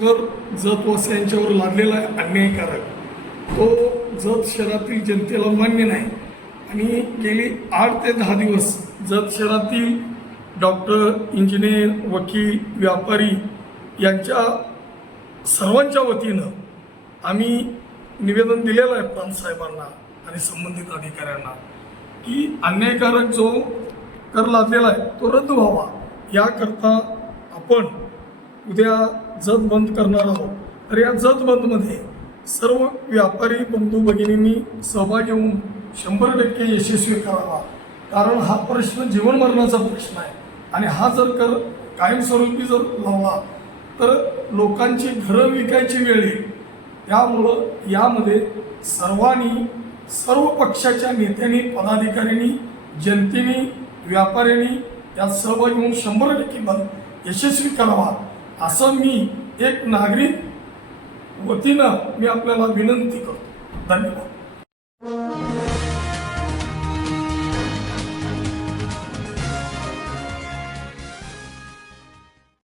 वर जत यांच्यावर लादलेला आहे अन्यायकारक तो जत शहरातील जनतेला मान्य नाही. आणि गेली आठ ते दहा दिवस जत शहरातील डॉक्टर इंजिनियर वकील व्यापारी यांच्या सर्वांच्या वतीनं आम्ही निवेदन दिलेलं आहे प्रांतसाहेबांना आणि संबंधित अधिकाऱ्यांना की अन्यायकारक जो कर लादलेला आहे तो रद्द व्हावा. याकरता आपण उद्या जत बंद करणार आहोत. तर या जत बंदमध्ये सर्व व्यापारी बंधू भगिनींनी सहभाग घेऊन शंभर टक्के यशस्वी करावा. कारण हा प्रश्न जीवन मरणाचा प्रश्न आहे. आणि हा जर कर कायमस्वरूपी जर लावला तर लोकांची घरं विकायची वेळ येईल. त्यामुळं यामध्ये सर्वांनी सर्व पक्षाच्या नेत्यांनी पदाधिकाऱ्यांनी जनतेने व्यापाऱ्यांनी यात सहभागी होऊन शंभर टक्के बंद यशस्वी करावा. असं मी एक नागरिक वतीनं मी आपल्याला विनंती करतो. धन्यवाद.